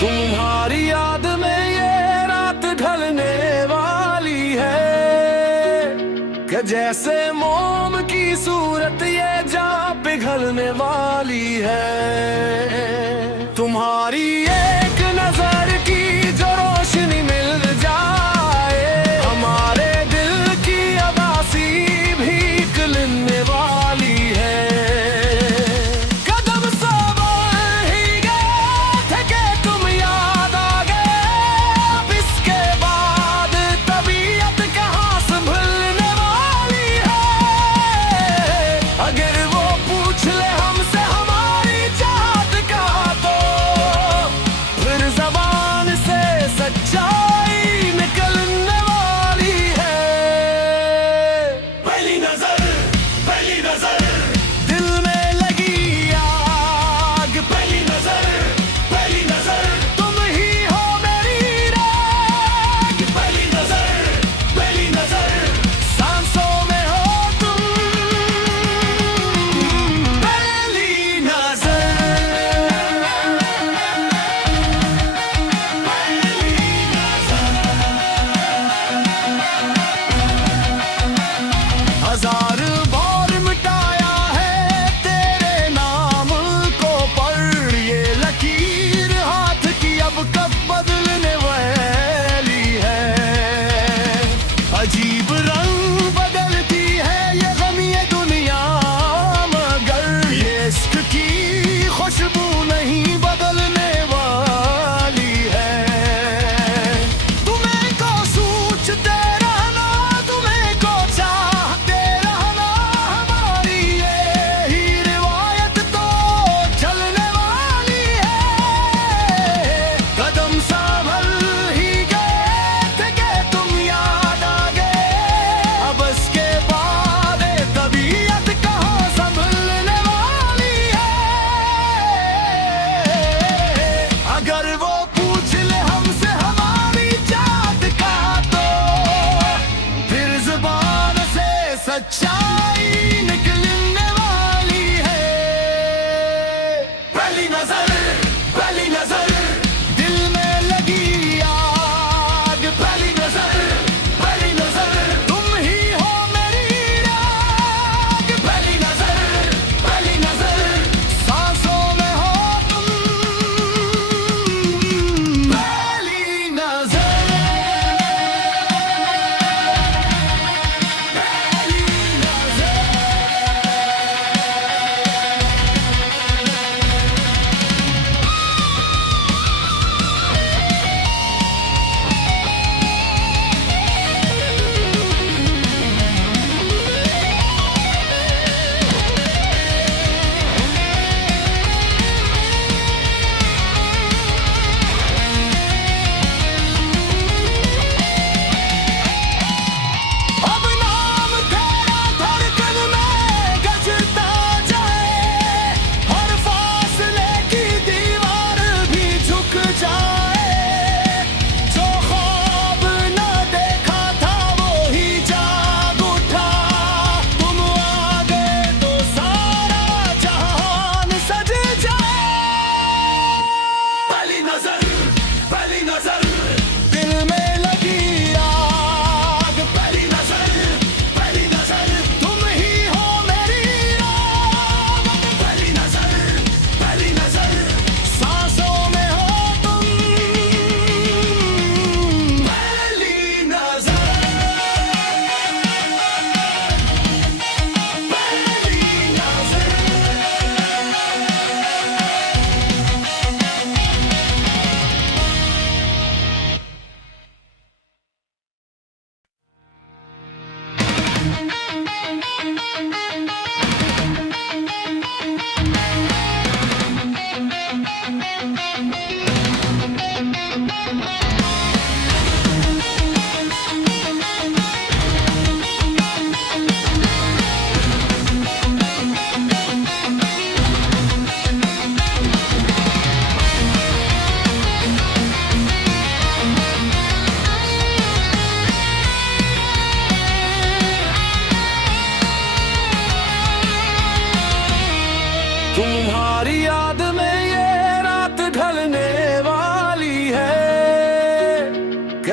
तुम्हारी याद में ये रात ढलने वाली है कि जैसे मोम की सूरत ये जा पिघलने वाली है। तुम्हारी एक नजर की जो रोशनी मिल जाए हमारे दिल की अबासी भी निकलने वाली है। कदम सब ही गए थे कि तुम याद आ गए, अब इसके बाद तबीयत कहाँ संभलने वाली है।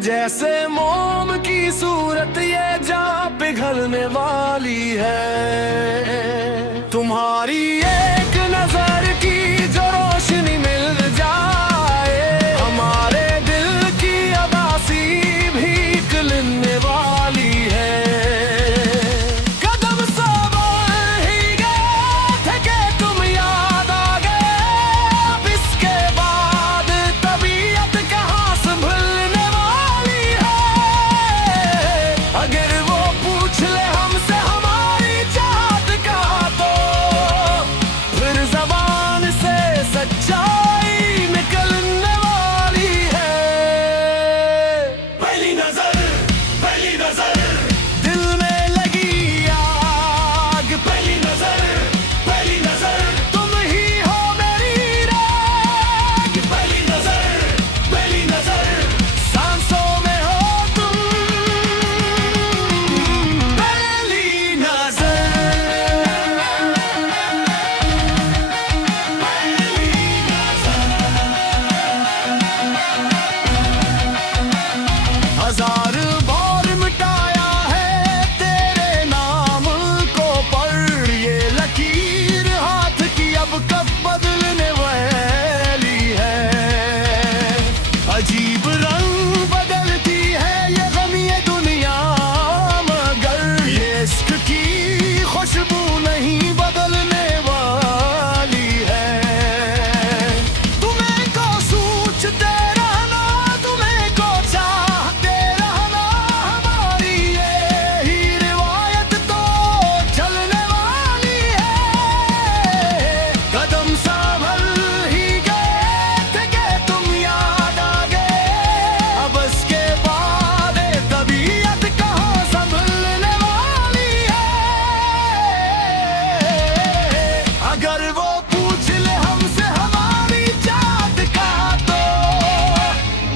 जैसे मोम की सूरत ये जा पिघलने वाली है। तुम्हारी एक नजर की जो रोशनी मिल जाए, हमारे दिल की अबासी भी निकलने वाली है। कदम सब ही गए थे कि तुम याद आ गए, अब इसके बाद तबीयत कहाँ संभलने वाली है। अगर वो पूछ ले हमसे हमारी चाहत का, तो फिर जबान से सच्चाई निकलने वाली है। पहली नजर दिल में लगी आग, पहली नजर तुम ही हो मेरी राग। पहली नजर सांसों में हो तुम, पहली नजर। हजार बार मिटाया है तेरे नाम को, पर ये लकीर हाथ की अब कब बदलने वाली है। अजीब रंग बदलती है ये गम ये दुनिया, मगर ये इश्क की खुशबू नहीं बदलने वाली है। तुम्हें को सोचते रहना, तुम्हें को चाहते रहना, हमारी यही रिवायत तो चलने वाली है। कदम संभल ही गए थे कि तुम याद आ गए, अब इसके बाद तबीयत कहाँ संभलने वाली है। अगर वो पूछ ले हमसे हमारी जात का, तो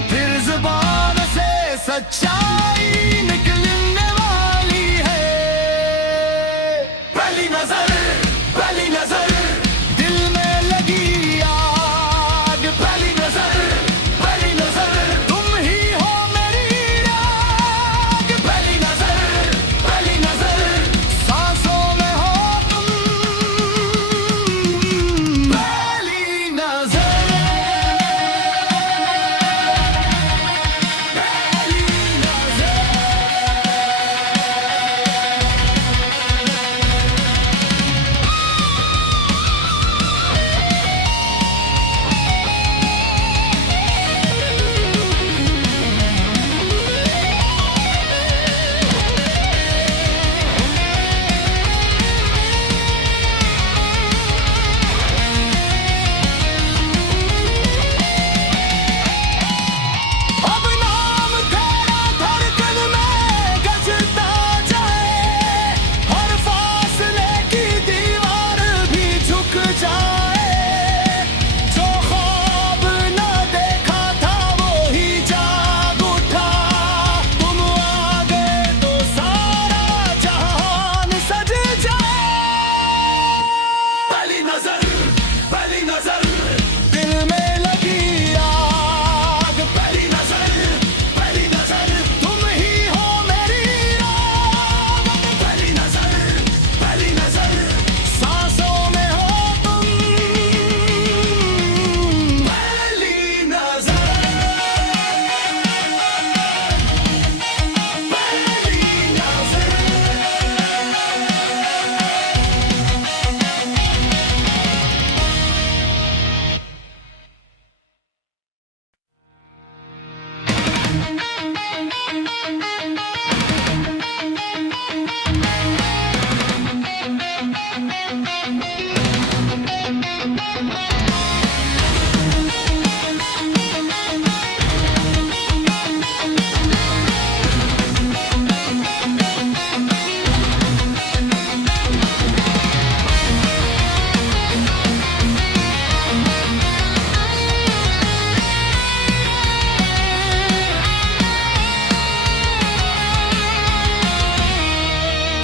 फिर जुबान से सच्चाई निकलने वाली है। पहली नजर दिल में लगी आग, पहली नजर तुम ही हो मेरी राग। पहली नजर सांसों में हो तुम, पहली नजर। अब नाम तेरा धड़कन में गजता जाए, हर फासले की दीवार भी झुक जाए। जो ख्वाब न देखा था वो ही जाग उठा, तुम आ गए तो सारा जहान सज जाए। पहली नजर दिल में लगी आग, पहली नजर तुम ही हो मेरी राग। पहली नजर सांसों में हो तुम, पहली नजर।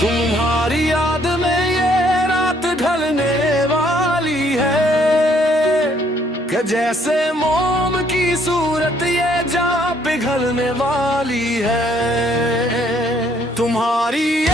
तुम्हारी याद में ये रात ढलने वाली है, कि जैसे मोम की सूरत ये जा पिघल ढलने वाली है। तुम्हारी